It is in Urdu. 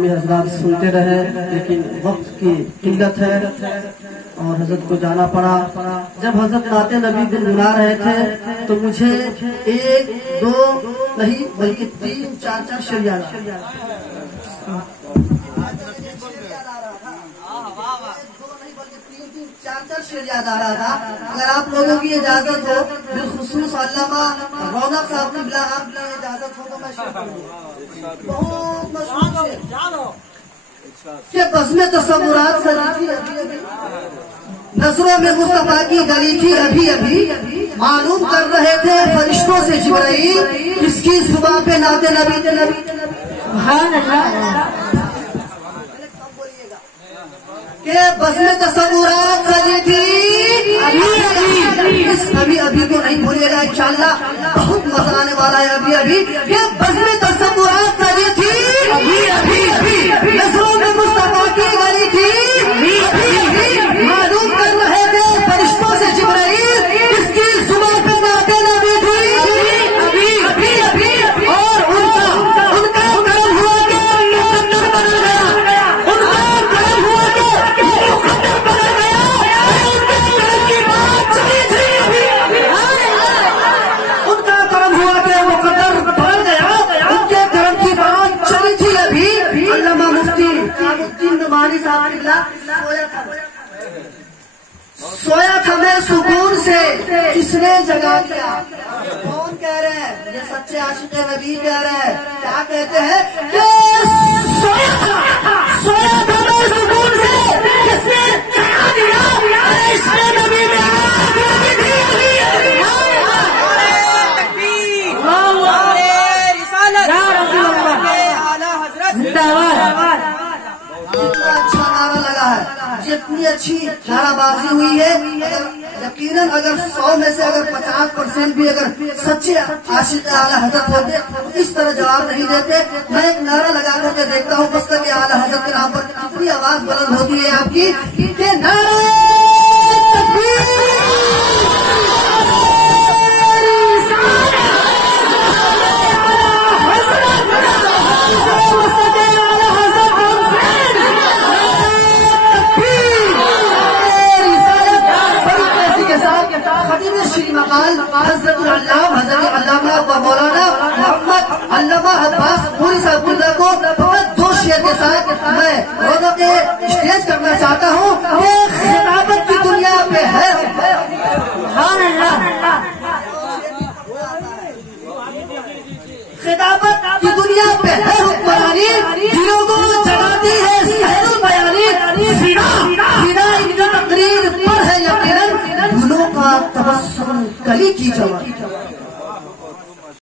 اسلامی حضرات سنتے رہے، لیکن وقت کی قلت ہے اور حضرت کو جانا پڑا۔ جب حضرت نعت نبی گنگنا رہے تھے تو مجھے 1 2 نہیں بلکہ 3 4 شعر یاد یاد آ رہا تھا۔ اگر آپ لوگوں کی اجازت ہو، بالخصوص علامہ رونق صاحب کی آپ کی اجازت ہو تو میں شعر پڑھوں گا۔ بہت مشہور کہ بزم تصورات سجی تھی ابھی ابھی، نظروں میں مصطفیٰ کی گلی تھی ابھی ابھی، معلوم کر رہے تھے فرشتوں سے جبرائیل کس کی زبان پہ نعت نبی سبحان اللہ کہ بزم تصورات سجی تھی ابھی ابھی کو نہیں بھولے گا انشاءاللہ، بہت مزہ آنے والا ہے ابھی ابھی کہ بزم تصورات سجی تھی نظروں میں مصطفیٰ کی گلی تھی معلوم کر رہے تھے فرشتوں سے جبرائیل کس کی زبان پہ نعت نبی تھی اور ان کا کرم ہوا کہ مقدر بنا گیا، ان کا کرم ہوا کہ مقدر بنا گیا، ان کا کرم ہوا کہ مقدر بن گیا، ان کے کرم کی بات چلی تھی ابھی۔ علامہ مفتی الدین نعمانی صاحب سویا تھا میں سکون سے، کس نے جگا دیا؟ کون کہہ رہے ہیں؟ یہ سچے عاشق نبی کہہ رہے ہیں۔ کیا کہتے ہیں کہ سویا تھا میں سکون سے، کس نے جگا دیا؟ عشق نبی میں اچھا نعرہ لگا ہے، جتنی اچھی نعرہ بازی ہوئی ہے، یقیناً اگر 100 میں سے اگر 50% بھی اگر سچے عاشق اعلیٰ حضرت ہوتے اس طرح جواب نہیں دیتے۔ میں ایک نعرہ لگا کر کے دیکھتا ہوں بس تک کہ اعلیٰ حضرت کے نام پر کتنی آواز بلند ہوتی ہے آپ کی کہ نعرہ تکبیر حضرت علامہ و مولانا محمد علامہ عباس پوری صاحب اللہ کو 2 شعر کے ساتھ میں رونق کے اسٹیج کرنا چاہتا ہوں کہ خطابت کی دنیا پہ ہے، خطابت کی دنیا پہ ہے حکمرانی، دلوں کو جگاتی ہے سحر البیانی، سینا ان کی تقریر پر ہے یقیناً گلوں کا تبسم کلی کی جوانی۔